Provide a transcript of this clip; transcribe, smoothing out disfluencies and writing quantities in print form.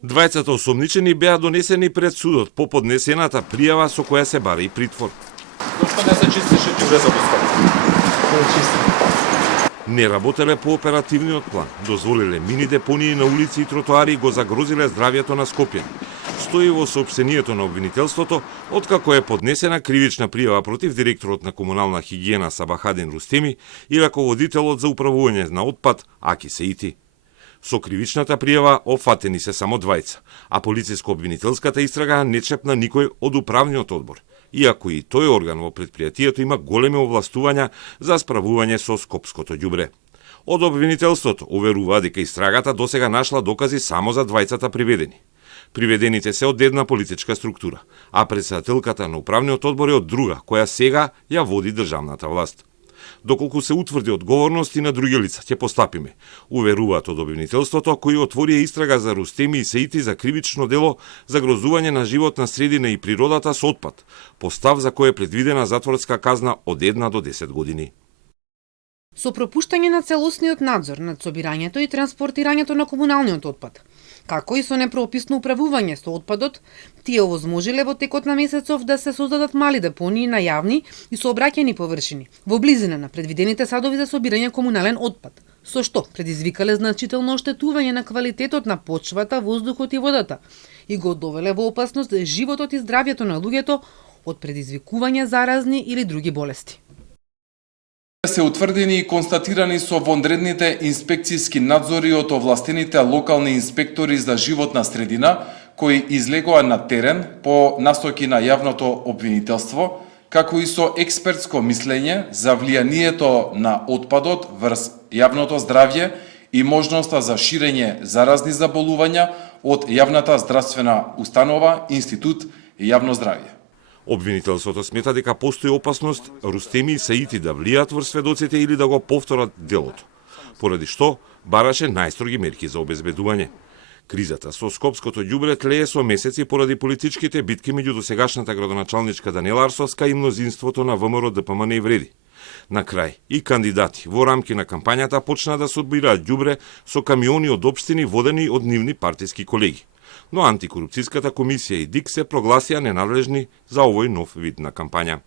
Двајцата осомничени беа донесени пред судот по поднесената пријава со која се бара и притвор. Зошто не се чистеше ѓубрето во столот? Не работеле по оперативниот план, дозволиле мини депонии на улици и тротоари и го загрозиле здравјето на Скопјани. Стои во соопштението на обвинителството, откако е поднесена кривична пријава против директорот на комунална хигиена Сабахадин Рустеми и раководителот за управување на отпад Аки Сеити. Со кривичната пријава опфатени се само двајца, а полициско-обвинителската истрага не чепна никој од управниот одбор, иако и тој орган во предпријатието има големи овластувања за справување со скопското ѓубре. Од обвинителството уверува дека истрагата досега нашла докази само за двајцата приведени. Приведените се од една политичка структура, а председателката на управниот одбор е од друга, која сега ја води државната власт. Доколку се утврди одговорност и на други лица, ќе постапиме, уверуваат од обвинителството, кои отворија истрага за Рустеми и Сеити за кривично дело загрозување на животна средина и природата со отпад, постав за кој е предвидена затворска казна од 1 до 10 години. Со пропуштање на целосниот надзор над собирањето и транспортирањето на комуналниот отпад, како и со непрописно управување со отпадот, тие овозможиле во текот на месецов да се создадат мали депонии на јавни и сообраќајни површини во близина на предвидените садови за собирање комунален отпад, со што предизвикале значително оштетување на квалитетот на почвата, воздухот и водата и го довеле во опасност животот и здравјето на луѓето од предизвикување заразни или други болести. Се утврдени и констатирани со вонредните инспекцијски надзори од овластените локални инспектори за животна средина, кои излегоа на терен по насоки на јавното обвинителство, како и со експертско мислење за влијанието на отпадот врз јавното здравје и можноста за ширење заразни заболувања од јавната здравствена установа Институт јавно здравје. Обвинителството смета дека постои опасност Рустеми и Сеити да влијат врз сведоците или да го повторат делото, поради што бараше најстроги мерки за обезбедување. Кризата со скопското ѓубре тлее со месеци поради политичките битки меѓу досегашната градоначалничка Даниела Арсовска и мнозинството на ВМРО ДПМН и Вреди. На крај, и кандидати во рамки на кампањата почнаа да се одбираат ѓубре со камиони од општини водени од нивни партиски колеги. Но антикорупцијската комисија и ДИК се прогласија ненадлежни за овој нов вид на кампања.